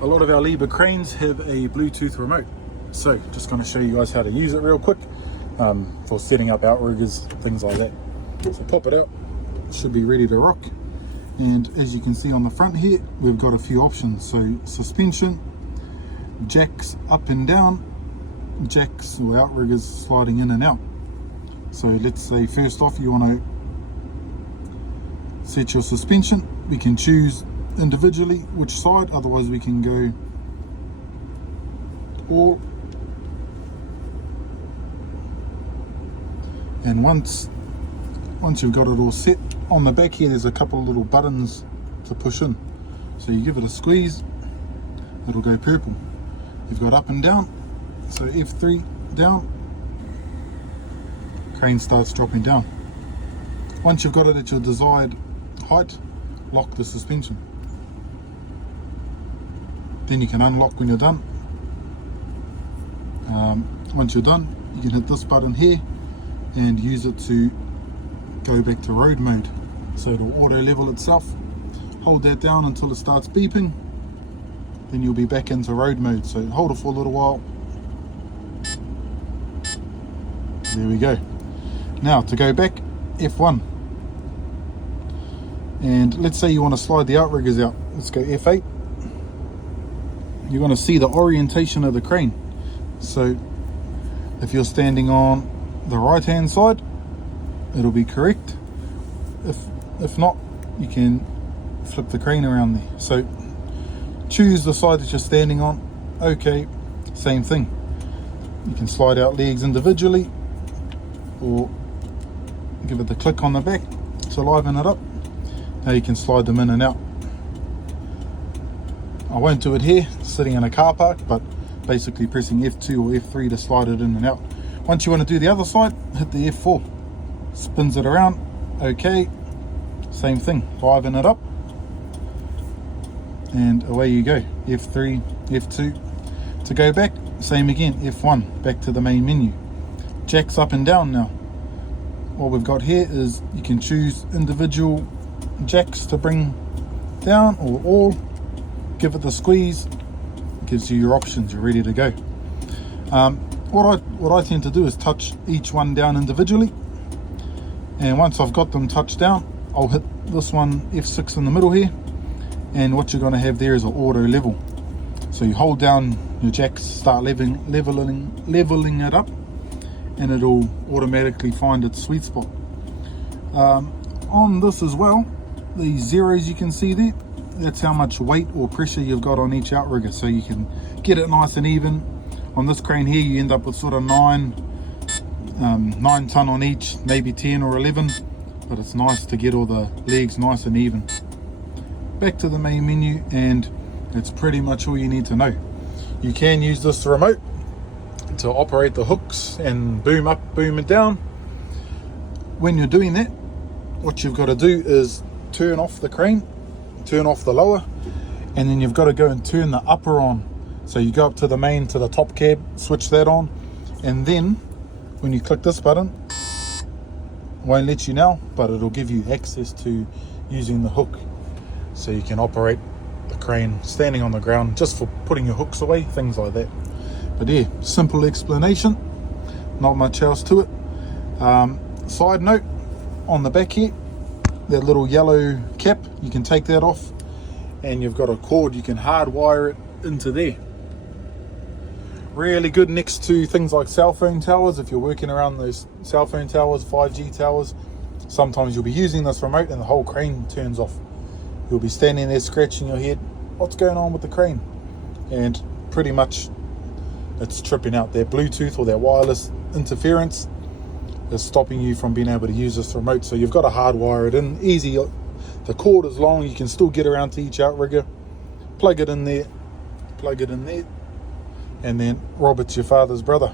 A lot of our Liebherr cranes have a Bluetooth remote, so just going to show you guys how to use it real quick for setting up outriggers, things like that. So pop it out, it should be ready to rock. And as you can see on the front here, we've got a few options. So suspension, jacks up and down, jacks or outriggers sliding in and out. So let's say first off you want to set your suspension. We can choose individually which side, otherwise we can go all. And once you've got it all set, on the back here there's a couple of little buttons to push in. So you give it a squeeze, it'll go purple. You've got up and down, so F3 down, crane starts dropping down. Once you've got it at your desired height, lock the suspension. Then you can unlock when you're done. Once you're done, you can hit this button here and use it to go back to road mode. So it'll auto level itself. Hold that down until it starts beeping, then you'll be back into road mode. So hold it for a little while. There we go. Now to go back, F1. And let's say you want to slide the outriggers out. Let's go F8. You're going to see the orientation of the crane. So if you're standing on the right hand side, it'll be correct. If not, you can flip the crane around there. So choose the side that you're standing on. Okay, same thing. You can slide out legs individually or give it the click on the back to liven it up. Now you can slide them in and out. I won't do it here, sitting in a car park, but basically pressing F2 or F3 to slide it in and out. Once you want to do the other side, hit the F4. Spins it around. Okay, same thing. Liven it up. And away you go. F3, F2. To go back, same again. F1, back to the main menu. Jacks up and down now. What we've got here is you can choose individual jacks to bring down or all. Give it the squeeze, it gives you your options, you're ready to go. What I tend to do is touch each one down individually, and once I've got them touched down, I'll hit this one F6 in the middle here, and what you're going to have there is an auto level. So you hold down your jacks, start leveling it up, and it'll automatically find its sweet spot. On this as well, the zeros you can see there, that's how much weight or pressure you've got on each outrigger, so you can get it nice and even. On this crane here you end up with sort of 9 ton on each, maybe 10 or 11, but it's nice to get all the legs nice and even. Back to the main menu, and that's pretty much all you need to know. You can use this remote to operate the hooks and boom up, boom it down. When you're doing that, what you've got to do is turn off the crane, turn off the lower, and then you've got to go and turn the upper on. So you go up to the main, to the top cab, switch that on, and then when you click this button, it won't let you now, but it'll give you access to using the hook, so you can operate the crane standing on the ground just for putting your hooks away, things like that. But yeah, simple explanation, not much else to it. Side note, on the back here, that little yellow cap, you can take that off, and you've got a cord, you can hardwire it into there. Really good next to things like cell phone towers. If you're working around those cell phone towers, 5G towers, sometimes you'll be using this remote and the whole crane turns off. You'll be standing there scratching your head, what's going on with the crane? And pretty much it's tripping out. Their Bluetooth or their wireless interference is stopping you from being able to use this remote. So you've got to hardwire it in. Easy. The cord is long, you can still get around to each outrigger. Plug it in there, and then Robert's your father's brother.